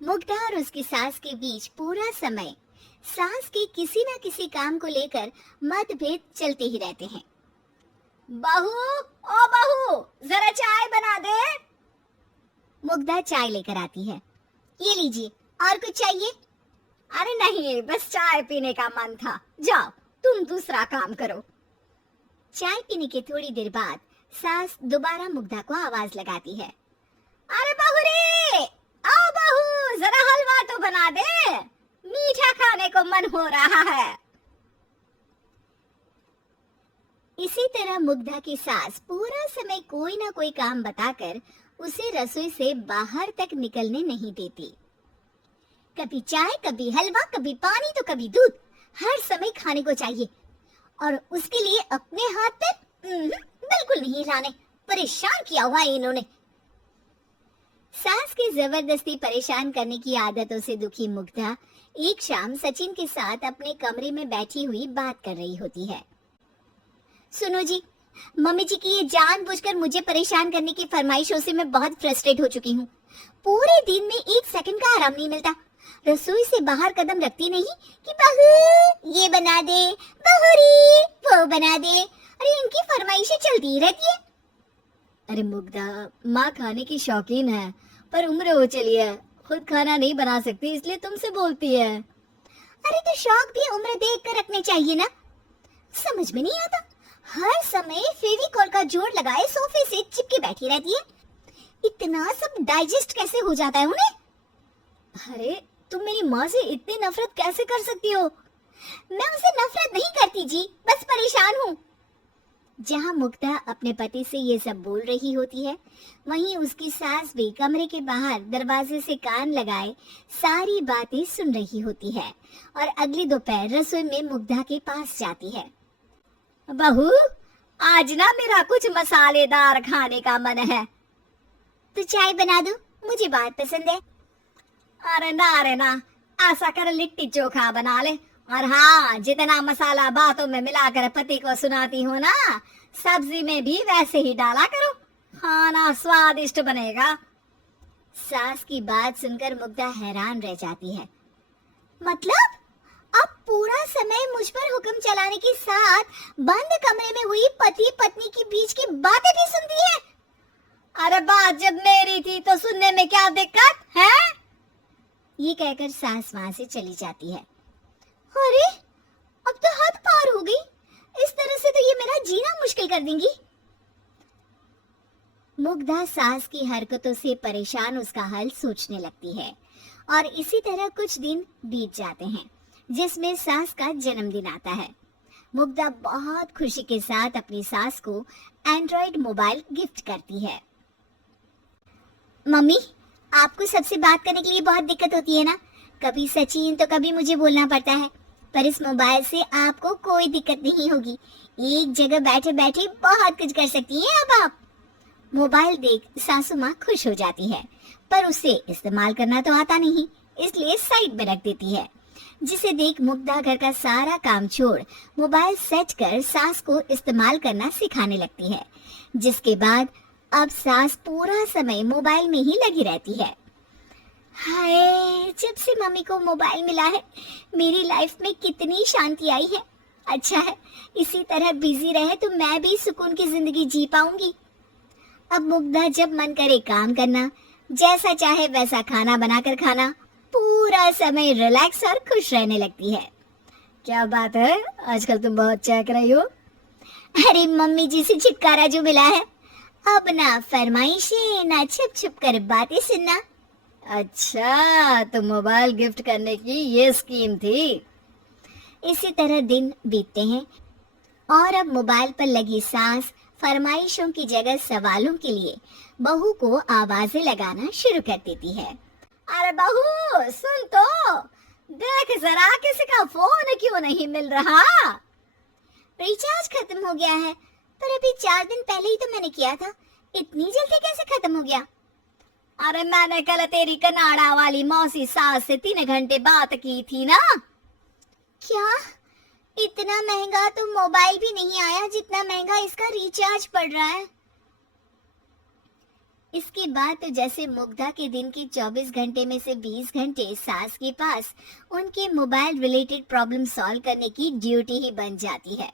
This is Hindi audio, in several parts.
मुग्धा और उसकी सास के बीच पूरा समय सास के किसी न किसी काम को लेकर मतभेद चलते ही रहते हैं। बहू, ओ बहू, जरा चाय बना दे। मुग्धा चाय लेकर आती है। ये लीजिए, और कुछ चाहिए? अरे नहीं, बस चाय पीने का मन था। जाओ, तुम दूसरा काम करो। चाय पीने के थोड़ी देर बाद सास दोबारा मुग्धा को आवाज लगाती है। अरे बहू रे, आओ बहू, जरा हलवा तो बना दे, मीठा खाने को मन हो रहा है। इसी तरह मुग्धा की सास पूरा समय कोई ना कोई काम बताकर उसे रसोई से बाहर तक निकलने नहीं देती। कभी चाय, कभी हलवा, कभी पानी तो कभी दूध, हर समय खाने को चाहिए और उसके लिए अपने हाथ पर बिल्कुल नहीं हिलाने। परेशान किया हुआ है इन्होंने। सास की जबरदस्ती परेशान करने की आदतों से दुखी मुग्धा एक शाम सचिन के साथ अपने कमरे में बैठी हुई बात कर रही होती है। सुनो जी, मम्मी जी की ये जानबूझकर मुझे परेशान करने की फरमाइशों से मैं बहुत फ्रस्ट्रेट हो चुकी हूँ। पूरे दिन में एक सेकंड का आराम नहीं मिलता। रसोई से बाहर कदम रखती नहीं कि बहू ये बना दे, बहूरी वो बना दे। अरे इनकी फरमाइशें चलती ही रहती है। अरे मुग्धा, माँ खाने की शौकीन है पर उम्र हो चली है, खुद खाना नहीं बना सकती इसलिए तुमसे बोलती है। अरे तो शौक भी उम्र देख कर रखने चाहिए ना। समझ में नहीं आता, हर समय फेविकॉल का जोड़ लगाए सोफे से चिपके बैठी रहती है। इतना सब डाइजेस्ट कैसे हो जाता है उन्हें? अरे तुम मेरी माँ से इतनी नफरत कैसे कर सकती हो? मैं उनसे नफरत नहीं करती जी, बस परेशान हूँ। जहाँ मुग्धा अपने पति से ये सब बोल रही होती है, वहीं उसकी सास भी कमरे के बाहर दरवाजे से कान लगाए सारी बातें सुन रही होती है और अगली दोपहर रसोई में मुग्धा के पास जाती है। बहू, आज ना मेरा कुछ मसालेदार खाने का मन है। तो चाय बना दो, मुझे बहुत पसंद है। अरे ना, ऐसा कर लिट्टी चोखा बना ले। और हाँ, जितना मसाला बातों में मिलाकर पति को सुनाती हो ना, सब्जी में भी वैसे ही डाला करो, खाना स्वादिष्ट बनेगा। सास की बात सुनकर मुग्धा हैरान रह जाती है। मतलब अब पूरा समय मुझ पर हुक्म चलाने के साथ बंद कमरे में हुई पति पत्नी के बीच की बातें भी सुनती है? अरे बात जब मेरी थी तो सुनने में क्या दिक्कत है? ये कहकर सास वहां से चली जाती है। अरे अब तो हद पार हो गई, इस तरह से तो ये मेरा जीना मुश्किल कर देंगी। मुग्धा सास की हरकतों से परेशान उसका हल सोचने लगती है और इसी तरह कुछ दिन बीत जाते हैं जिसमें सास का जन्मदिन आता है। मुग्धा बहुत खुशी के साथ अपनी सास को एंड्रॉइड मोबाइल गिफ्ट करती है। मम्मी, आपको सबसे बात करने के लिए बहुत दिक्कत होती है ना, कभी सचिन तो कभी मुझे बोलना पड़ता है, पर इस मोबाइल से आपको कोई दिक्कत नहीं होगी। एक जगह बैठे बैठे बहुत कुछ कर सकती हैं अब आप। मोबाइल देख सासू माँ खुश हो जाती है, पर उसे इस्तेमाल करना तो आता नहीं, इसलिए साइड में रख देती है। जिसे देख मुग्धा घर का सारा काम छोड़ मोबाइल सेट कर सास को इस्तेमाल करना सिखाने लगती है, जिसके बाद अब सास पूरा समय मोबाइल में ही लगी रहती है। हाय, जब से मम्मी को मोबाइल मिला है मेरी लाइफ में कितनी शांति आई है। अच्छा है, इसी तरह बिजी रहे तो मैं भी सुकून की जिंदगी जी पाऊंगी। अब मुग्धा जब मन करे काम करना, जैसा चाहे वैसा खाना बनाकर खाना, पूरा समय रिलैक्स और खुश रहने लगती है। क्या बात है, आजकल तुम बहुत चहक रही हो। अरे मम्मी जी से छुटकारा जो मिला है, अब ना फरमाइशें ना छुप छुप कर बातें सुनना। अच्छा, तो मोबाइल गिफ्ट करने की ये स्कीम थी। इसी तरह दिन बीतते हैं और अब मोबाइल पर लगी सास फरमाइशों की जगह सवालों के लिए बहू को आवाजें लगाना शुरू कर देती है। अरे बहू सुन तो, देख जरा किसी का फोन क्यों नहीं मिल रहा? रिचार्ज खत्म हो गया है, पर अभी 4 दिन पहले ही तो मैंने किया था, इतनी जल्दी कैसे खत्म हो गया? अरे मैंने कल तेरी कनाडा वाली मौसी सास से 3 घंटे बात की थी ना। क्या? इतना महंगा तो मोबाइल भी नहीं आया जितना महंगा इसका रिचार्ज पड़ रहा है। इसके बाद तो जैसे मुग्धा के दिन के 24 घंटे में से 20 घंटे सास के पास उनके मोबाइल रिलेटेड प्रॉब्लम सॉल्व करने की ड्यूटी ही बन जाती है।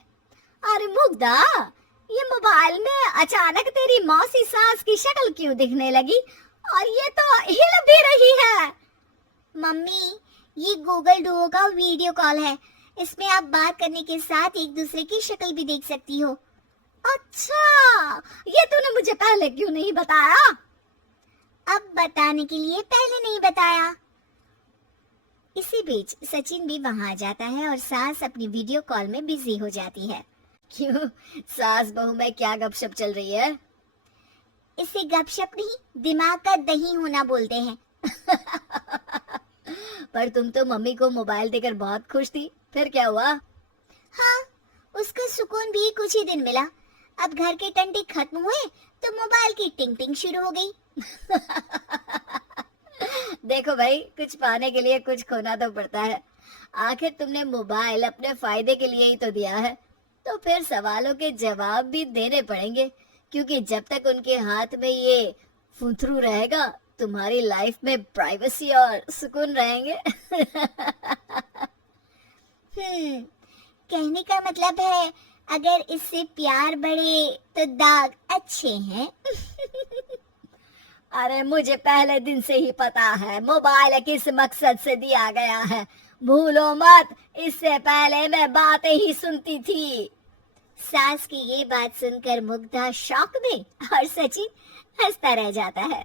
अरे मुग्धा, ये मोबाइल में अचानक तेरी मौसी सास की शक्ल क्यों दिखने लगी और ये तो हिल भी रही है? मम्मी, ये गूगल डुओ का वीडियो कॉल है, इसमें आप बात करने के साथ एक दूसरे की शक्ल भी देख सकती हो। अच्छा, ये तूने मुझे पहले क्यों नहीं बताया? अब बताने के लिए पहले नहीं बताया। इसी बीच सचिन भी वहां आ जाता है और सास अपनी वीडियो कॉल में बिजी हो जाती है। क्यों, सास बहू में क्या गपशप चल रही है? इसे गपशप नहीं, दिमाग का दही होना बोलते हैं। पर तुम तो मम्मी को मोबाइल देकर बहुत खुश थी, फिर क्या हुआ? हाँ, उसका सुकून भी कुछ ही दिन मिला। अब घर के टंटे खत्म हुए तो मोबाइल की टिंग टिंग शुरू हो गई। देखो भाई, कुछ पाने के लिए कुछ खोना तो पड़ता है। आखिर तुमने मोबाइल अपने फायदे के लिए ही तो दिया है, तो फिर सवालों के जवाब भी देने पड़ेंगे, क्योंकि जब तक उनके हाथ में ये फुंथरू रहेगा, तुम्हारी लाइफ में प्राइवेसी और सुकून रहेंगे। कहने का मतलब है, अगर इससे प्यार बढ़े तो दाग अच्छे हैं। अरे मुझे पहले दिन से ही पता है मोबाइल किस मकसद से दिया गया है। भूलो मत, इससे पहले मैं बातें ही सुनती थी। सास की ये बात सुनकर मुग्धा शॉक में और सचिन हंसता रह जाता है।